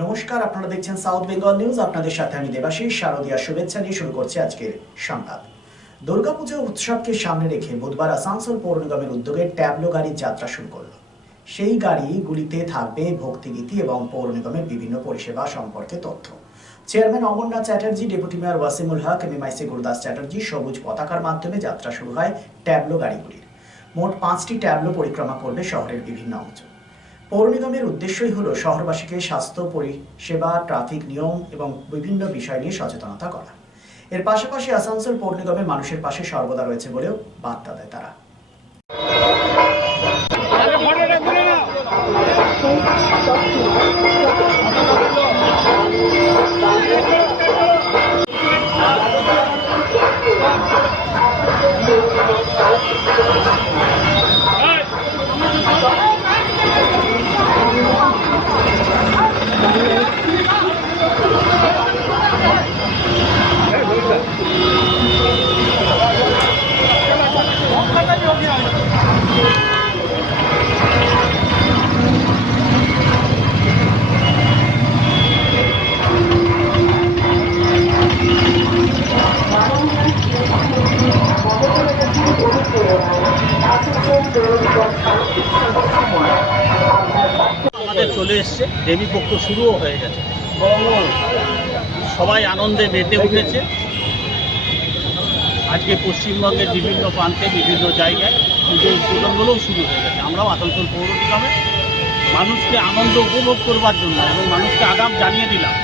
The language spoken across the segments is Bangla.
নমস্কার, আপনারা দেখছেন সাউথ বেঙ্গল নিউজ। আপনাদের সাথে আমি দেবাশিস। শারদীয়া শুভেচ্ছা নিয়ে শুরু করছি আজকের সংবাদ। দুর্গাপুজো উৎসবকে সামনে রেখে বুধবার আসানসোল পৌর নিগমের উদ্যোগে ট্যাবলো গাড়ির যাত্রা শুরু করলো। সেই গাড়িগুলিতে থাকবে ভক্তিগীতি এবং পৌর নিগমের বিভিন্ন পরিষেবা সম্পর্কে তথ্য। Chairman Amarnath Chatterjee, deputy mayor Wasimul Haque, MMIC Gurudas Chatterjee সবুজ পতাকার মাধ্যমে যাত্রা শুরু হয় ট্যাবলো গাড়িগুলির। মোট 5টি ট্যাবলো পরিক্রমা করবে শহরের বিভিন্ন অঞ্চল। পৌর নিগমের উদ্দেশ্যই হলো শহরবাসীকে স্বাস্থ্য পরিষেবা, ট্রাফিক নিয়ম এবং বিভিন্ন বিষয় নিয়ে সচেতনতা করা। এর পাশাপাশি আসানসোল পৌর নিগমের মানুষের পাশে সর্বদা রয়েছে বলেও বার্তা দেয় তারা। আমাদের চলে এসছে, দেবীপক্ষ শুরুও হয়ে গেছে, সবাই আনন্দে মেতে উঠেছে। আজকে পশ্চিমবঙ্গের বিভিন্ন প্রান্তে বিভিন্ন জায়গায় পুজো উদ্বোধনগুলোও শুরু হয়ে গেছে। আমরাও আসানসোল পৌর নিগমে মানুষকে আনন্দ উপভোগ করবার জন্য এবং মানুষকে আগাম জানিয়ে দিলাম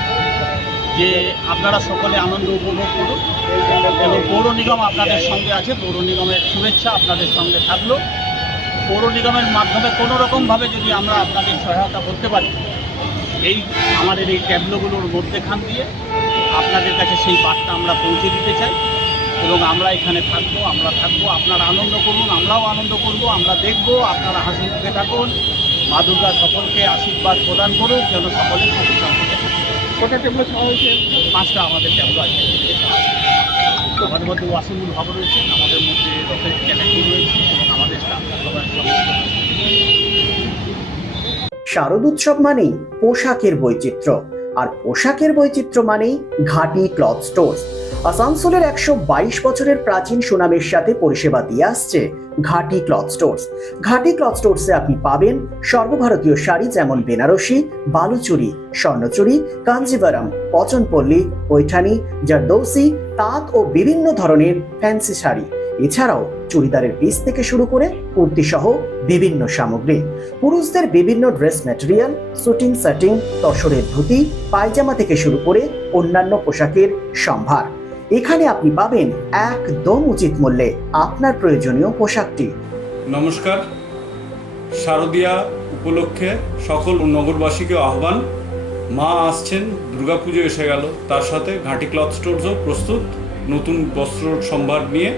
যে আপনারা সকলে আনন্দ উপভোগ করুন এবং পৌর নিগম আপনাদের সঙ্গে আছে। পৌর নিগমের শুভেচ্ছা আপনাদের সঙ্গে থাকলো। পৌর নিগমের মাধ্যমে কোনো রকমভাবে যদি আমরা আপনাদের সহায়তা করতে পারি, আমাদের এই ট্যাবলোগুলোর মধ্যেখান দিয়ে আপনাদের কাছে সেই বার্তা আমরা পৌঁছে দিতে চাই এবং আমরা এখানে থাকবো, আপনারা আনন্দ করুন, আমরাও আনন্দ করব, আমরা দেখব, আপনারা হাসি মুখে থাকুন। মা দুর্গা সকলকে আশীর্বাদ প্রদান করুক, যেন সকলের সুখ শান্তিতে থাকে। কটা ট্যাবলো খাওয়া হয়েছে? 5টা আমাদের ট্যাবলো আছে। আমাদের মধ্যে ওয়াসিমুল হক রয়েছে, আমাদের মধ্যে রকেট চ্যাটার্জি রয়েছে এবং আমাদের স্টাফ সবাই। শারদ উৎসব মানেই পোশাকের বৈচিত্র্য, আর পোশাকের বৈচিত্র্য মানেই ঘাটি ক্লথ স্টোর্স। আসানসোলের 122 বছরের প্রাচীন সুনামের সাথে পরিষেবা দিয়ে আসছে ঘাটি ক্লথ স্টোর্স। ঘাটি ক্লথ স্টোর্সে আপনি পাবেন সর্বভারতীয় শাড়ি যেমন বেনারসি, বালুচুরি, স্বর্ণচুরি, কাঞ্জিভারাম, পচনপল্লী, পৈঠানি, জারদৌসি, তাঁত ও বিভিন্ন ধরনের ফ্যান্সি শাড়ি। এছাড়াও চুড়িদারের পিস থেকে শুরু করে কুর্তি সহ বিভিন্ন সামগ্রী, পুরুষদের বিভিন্ন ড্রেস ম্যাটেরিয়াল, শুটিং সেটিং, তসরের ধুতি, পায়জামা থেকে শুরু করে অন্যান্য পোশাকের সম্ভার। এখানে আপনি পাবেন একদম উচিত মূল্যে আপনার প্রয়োজনীয় পোশাকটি। নমস্কার, শারদীয়া উপলক্ষে সকল নগরবাসীকে আহ্বান। মা আসছেন, দুর্গাপুজো এসে গেল, তার সাথে ঘাটি ক্লথ স্টোরসও প্রস্তুত নতুন বস্ত্র সম্ভার নিয়ে।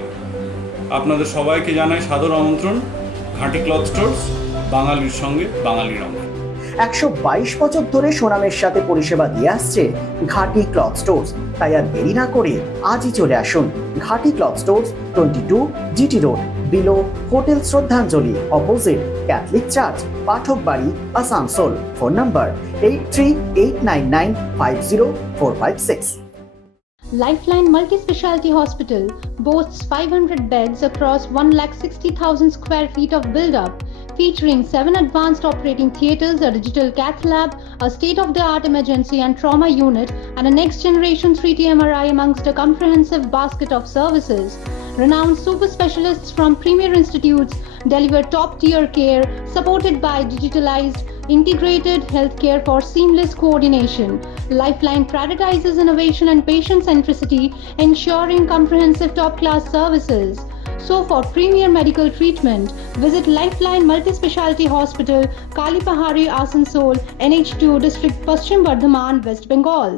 আপনাদের সবাইকে জানাই সাদর আমন্ত্রণ। ঘাটি ক্লথ স্টোরস, বাঙালির সঙ্গে বাঙালির রঙ। 122 বছর ধরে সুনামের সাথে পরিষেবা দিয়ে আসছে ঘাটি ক্লথ স্টোরস। তাই আর দেরি না করে আজই চলে আসুন ঘাটি cloth stores, 22 GT road, below hotel শ্রদ্ধাঞ্জলি, অপোজিট ক্যাথলিক চার্চ, পাঠক বাড়ি, Asansol. Phone number 8389950456। Lifeline Multi-Speciality Hospital boasts 500 beds across 160,000 square feet of build-up, featuring 7 advanced operating theatres, a digital cath lab, a state-of-the-art emergency and trauma unit, and a next-generation 3D MRI amongst a comprehensive basket of services. Renowned super specialists from premier institutes deliver top-tier care, supported by digitalized integrated healthcare for seamless coordination. Lifeline prioritizes innovation and patient centricity, ensuring comprehensive top-class services. So for premier medical treatment, visit Lifeline Multi-Speciality Hospital, Kalipahari, Asansol, NH2 District, Paschim Bardhaman, West Bengal.